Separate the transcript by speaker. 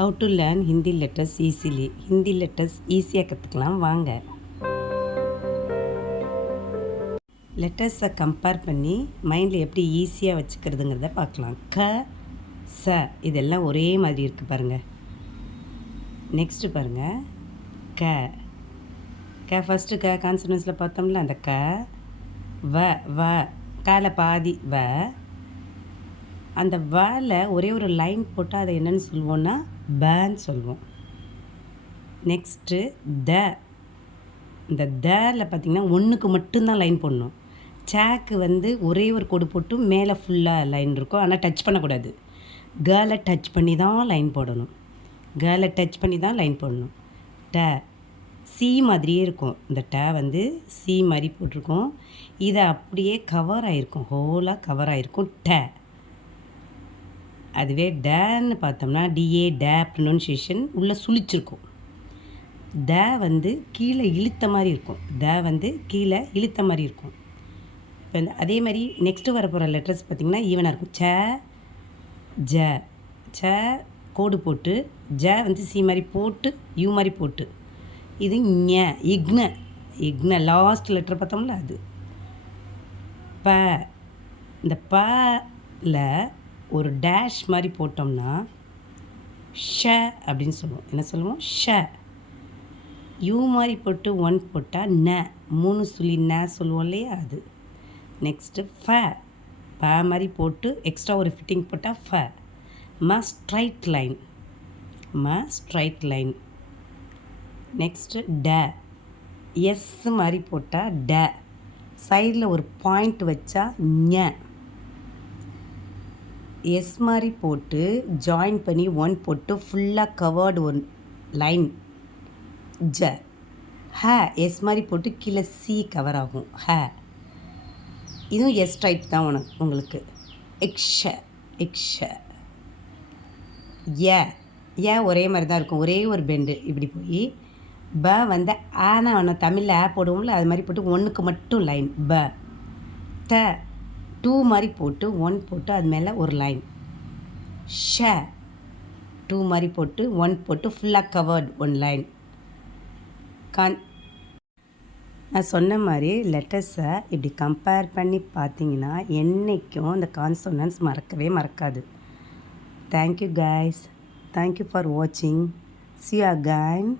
Speaker 1: How to learn Hindi letters easily Hindi letters ஈஸியாக கற்றுக்கலாம் வாங்க. லெட்டர்ஸை கம்பேர் பண்ணி மைண்டில் எப்படி ஈஸியாக வச்சுக்கிறதுங்கிறத பார்க்கலாம். க ச இதெல்லாம் ஒரே மாதிரி இருக்குது பாருங்கள் நெக்ஸ்ட்டு பாருங்கள் க. க ஃபஸ்ட்டு க கான்சனன்ஸில் பார்த்தோம்ல அந்த க. வ வ கால பாதி வ. அந்த வல ஒரே ஒரு லைன் போட்டால் அதை என்னென்னு சொல்லுவோன்னா பேன்னு சொல்லுவோம் நெக்ஸ்ட்டு த இந்த தல பார்த்திங்கன்னா ஒன்றுக்கு மட்டும்தான் லைன் போடணும். சேக்கு வந்து ஒரே ஒரு கொடு போட்டு மேலே ஃபுல்லாக லைன் இருக்கும். ஆனால் டச் பண்ணக்கூடாது. கேர்ளை டச் பண்ணி தான் லைன் போடணும். கேர்ளை டச் பண்ணி தான் லைன் போடணும். ட சி மாதிரியே இருக்கும். இந்த ட வந்து சி மாதிரி போட்டிருக்கோம். இதை அப்படியே கவர் ஆகிருக்கும் ஹோலாக கவர் ஆகிருக்கும் ட அதுவே டேன்னு பார்த்தோம்னா டிஏ டே ப்ரொனன்சியேஷன் உள்ளே சுழிச்சிருக்கும். த வந்து கீழே இழுத்த மாதிரி இருக்கும். த வந்து கீழே இழுத்த மாதிரி இருக்கும். இப்போ இந்த அதே மாதிரி நெக்ஸ்ட்டு வரப்போகிற லெட்டர்ஸ் பார்த்திங்கன்னா ஈவனாக இருக்கும். ச ஜ ச கோடு போட்டு ஜ வந்து சி மாதிரி போட்டு யூ மாதிரி போட்டு. இது ஞ இக்ன. இக்ன லாஸ்ட் லெட்டர் பார்த்தோம்ல அது. ப இந்த பல ஒரு டேஷ் மாதிரி போட்டோம்னா ஷ அப்படின்னு சொல்லுவோம். என்ன சொல்லுவோம்? ஷ. யூ மாதிரி போட்டு ஒன் போட்டால் ந. மூணு சொல்லி ந சொல்லுவோம் இல்லையா? அது. நெக்ஸ்ட்டு ஃப. ப மாதிரி போட்டு எக்ஸ்ட்ரா ஒரு ஃபிட்டிங் போட்டால் ஃப. ம ஸ்ட்ரைட் லைன் ம ஸ்ட்ரைட் லைன் நெக்ஸ்ட்டு ட. எஸ் மாதிரி போட்டால் ட. சைடில் ஒரு பாயிண்ட் வச்சா ஞ. எஸ் மாதிரி போட்டு ஜாயின் பண்ணி ஒன் போட்டு ஃபுல்லாக கவர்டு ஒன் லைன் ஜ. ஹ. எஸ் மாதிரி போட்டு கீழே சி கவர் ஆகும். ஹ. இதுவும் எஸ் டைப் தான் உனக்கு உங்களுக்கு. எக்ஷ எக்ஷ ஏ ஏ ஒரே மாதிரி தான் இருக்கும். ஒரே ஒரு பெண்டு இப்படி போய் ப வந்து ஆனா ஒன்று தமிழில் ஆ போடுவோம்ல அது மாதிரி போட்டு ஒன்றுக்கு மட்டும் லைன் ப. த டூ மாதிரி போட்டு ஒன் போட்டு அது மேலே ஒரு லைன். ஷ. டூ மாதிரி போட்டு ஒன் போட்டு ஃபுல்லாக கவர்டு ஒன் லைன் கான் நான் சொன்ன மாதிரி லெட்டர்ஸை இப்படி கம்பேர் பண்ணி பார்த்தீங்கன்னா என்றைக்கும் இந்த கான்சோனன்ஸ் மறக்கவே மறக்காது. Thank you guys thank you for வாட்சிங் சி அகைன்